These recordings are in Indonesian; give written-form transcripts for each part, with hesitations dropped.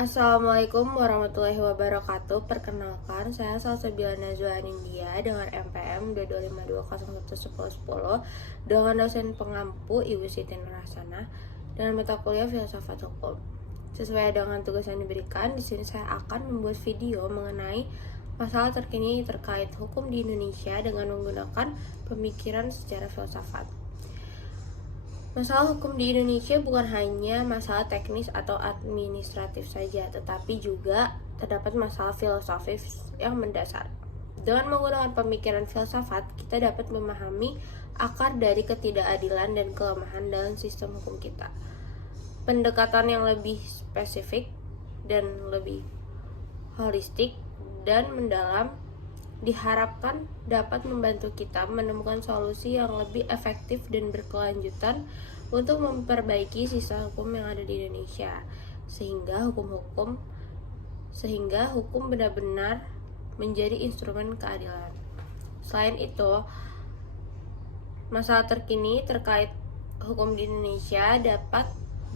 Assalamualaikum warahmatullahi wabarakatuh. Perkenalkan, saya Salsabila Najwa Anindya dengan MPM 225201110 dengan dosen pengampu Ibu Siti Nurhasana dengan mata kuliah Filsafat Hukum. Sesuai dengan tugas yang diberikan, di sini saya akan membuat video mengenai masalah terkini terkait hukum di Indonesia dengan menggunakan pemikiran secara filsafat. Masalah hukum di Indonesia bukan hanya masalah teknis atau administratif saja, tetapi juga terdapat masalah filosofis yang mendasar. Dengan menggunakan pemikiran filsafat, kita dapat memahami akar dari ketidakadilan dan kelemahan dalam sistem hukum kita. Pendekatan yang lebih spesifik dan lebih holistik dan mendalam diharapkan dapat membantu kita menemukan solusi yang lebih efektif dan berkelanjutan untuk memperbaiki sistem hukum yang ada di Indonesia sehingga hukum benar-benar menjadi instrumen keadilan. Selain itu, masalah terkini terkait hukum di Indonesia dapat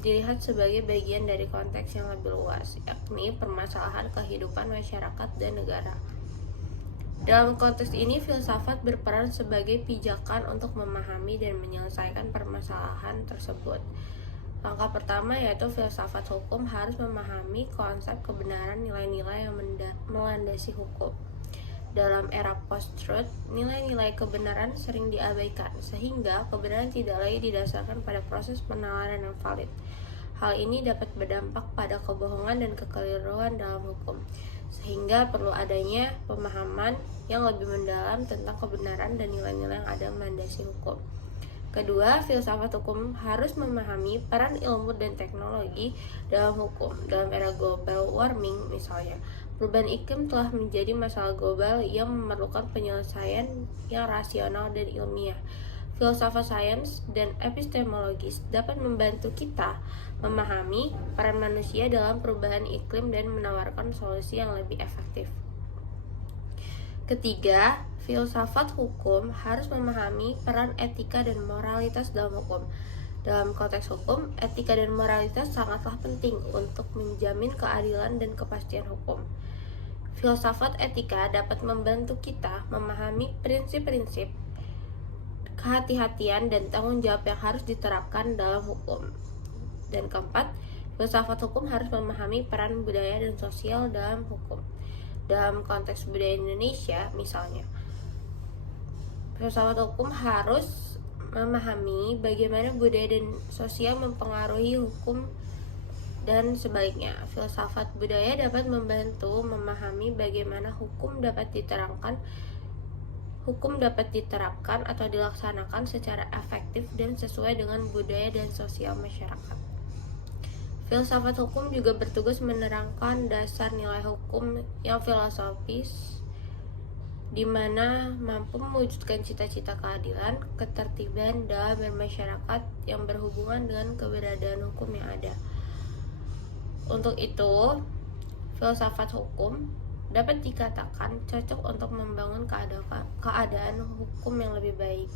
dilihat sebagai bagian dari konteks yang lebih luas, yakni permasalahan kehidupan masyarakat dan negara. Dalam konteks ini, filsafat berperan sebagai pijakan untuk memahami dan menyelesaikan permasalahan tersebut. Langkah pertama yaitu filsafat hukum harus memahami konsep kebenaran nilai-nilai yang melandasi hukum. Dalam era post-truth, nilai-nilai kebenaran sering diabaikan, sehingga kebenaran tidak lagi didasarkan pada proses penalaran yang valid. Hal ini dapat berdampak pada kebohongan dan kekeliruan dalam hukum, sehingga perlu adanya pemahaman yang lebih mendalam tentang kebenaran dan nilai-nilai yang ada melandasi hukum. Kedua, filsafat hukum harus memahami peran ilmu dan teknologi dalam hukum. Dalam era global warming misalnya, perubahan iklim telah menjadi masalah global yang memerlukan penyelesaian yang rasional dan ilmiah. Filsafat sains dan epistemologis dapat membantu kita memahami peran manusia dalam perubahan iklim dan menawarkan solusi yang lebih efektif. Ketiga, filsafat hukum harus memahami peran etika dan moralitas dalam hukum. Dalam konteks hukum, etika dan moralitas sangatlah penting untuk menjamin keadilan dan kepastian hukum. Filsafat etika dapat membantu kita memahami prinsip-prinsip kehati-hatian dan tanggung jawab yang harus diterapkan dalam hukum. Dan keempat, filsafat hukum harus memahami peran budaya dan sosial dalam hukum. Dalam konteks budaya Indonesia, misalnya, filsafat hukum harus memahami bagaimana budaya dan sosial mempengaruhi hukum dan sebaliknya. Filsafat budaya dapat membantu memahami bagaimana hukum dapat diterapkan atau dilaksanakan secara efektif dan sesuai dengan budaya dan sosial masyarakat. Filsafat hukum juga bertugas menerangkan dasar nilai hukum yang filosofis di mana mampu mewujudkan cita-cita keadilan, ketertiban dalam bermasyarakat yang berhubungan dengan keberadaan hukum yang ada. Untuk itu, filsafat hukum dapat dikatakan cocok untuk membangun keadaan hukum yang lebih baik.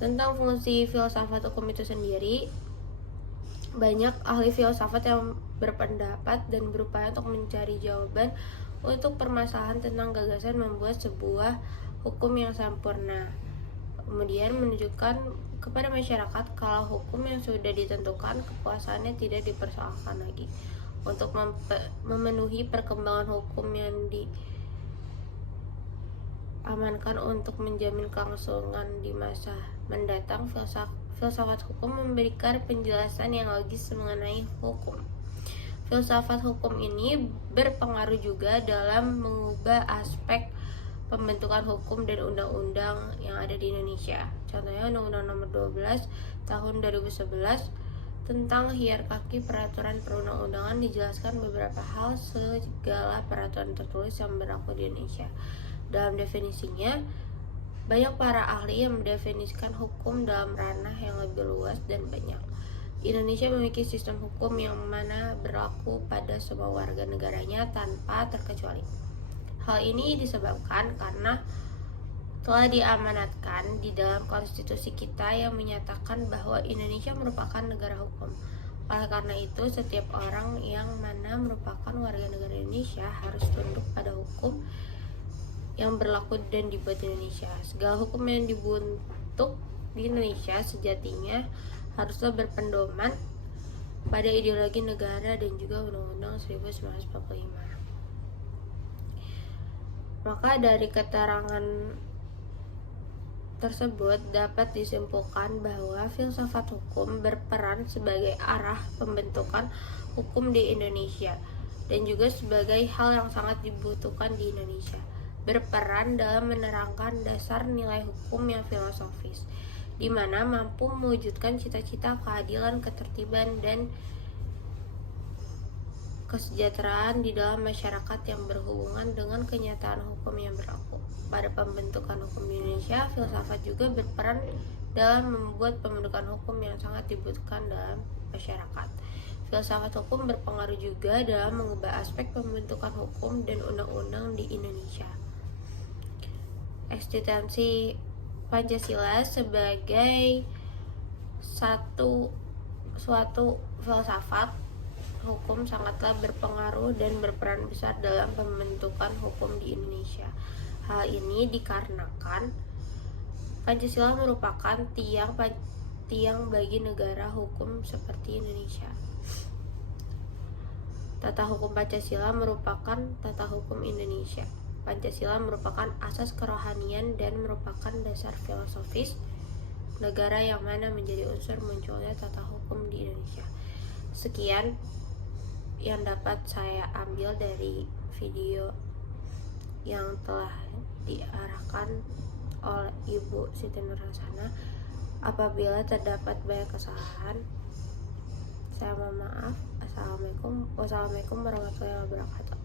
Tentang fungsi filsafat hukum itu sendiri, banyak ahli filsafat yang berpendapat dan berupaya untuk mencari jawaban untuk permasalahan tentang gagasan membuat sebuah hukum yang sempurna. Kemudian menunjukkan kepada masyarakat kalau hukum yang sudah ditentukan kepuasannya tidak dipersoalkan lagi. Untuk memenuhi perkembangan hukum yang diamankan untuk menjamin kelangsungan di masa mendatang, filsafat hukum memberikan penjelasan yang logis mengenai hukum. Filsafat hukum ini berpengaruh juga dalam mengubah aspek pembentukan hukum dan undang-undang yang ada di Indonesia. Contohnya Undang-Undang Nomor 12 Tahun 2011 tentang hierarki peraturan perundang-undangan dijelaskan beberapa hal segala peraturan tertulis yang berlaku di Indonesia. Dalam definisinya, banyak para ahli yang mendefinisikan hukum dalam ranah yang lebih luas dan banyak. Indonesia memiliki sistem hukum yang mana berlaku pada semua warga negaranya tanpa terkecuali. Hal ini disebabkan karena telah diamanatkan di dalam konstitusi kita yang menyatakan bahwa Indonesia merupakan negara hukum. Oleh karena itu, setiap orang yang mana merupakan warga negara Indonesia harus tunduk pada hukum yang berlaku dan dibuat di Indonesia. Segala hukum yang dibentuk di Indonesia sejatinya haruslah berpedoman pada ideologi negara dan juga Undang-Undang 1945. Maka dari keterangan tersebut dapat disimpulkan bahwa filsafat hukum berperan sebagai arah pembentukan hukum di Indonesia dan juga sebagai hal yang sangat dibutuhkan di Indonesia. Berperan dalam menerangkan dasar nilai hukum yang filosofis, di mana mampu mewujudkan cita-cita keadilan, ketertiban, dan kesejahteraan di dalam masyarakat yang berhubungan dengan kenyataan hukum yang berlaku. Pada pembentukan hukum di Indonesia, filsafat juga berperan dalam membuat pembentukan hukum yang sangat dibutuhkan dalam masyarakat. Filsafat hukum berpengaruh juga dalam mengubah aspek pembentukan hukum dan undang-undang di Indonesia. Eksistensi Pancasila sebagai suatu filsafat hukum sangatlah berpengaruh dan berperan besar dalam pembentukan hukum di Indonesia. Hal ini dikarenakan Pancasila merupakan tiang bagi negara hukum seperti Indonesia. Tata hukum Pancasila merupakan tata hukum Indonesia. Pancasila merupakan asas kerohanian dan merupakan dasar filosofis negara yang mana menjadi unsur munculnya tata hukum di Indonesia. Sekian yang dapat saya ambil dari video yang telah diarahkan oleh Ibu Siti Nurhasanah. Apabila terdapat banyak kesalahan, saya mohon maaf. Wassalamualaikum warahmatullahi wabarakatuh.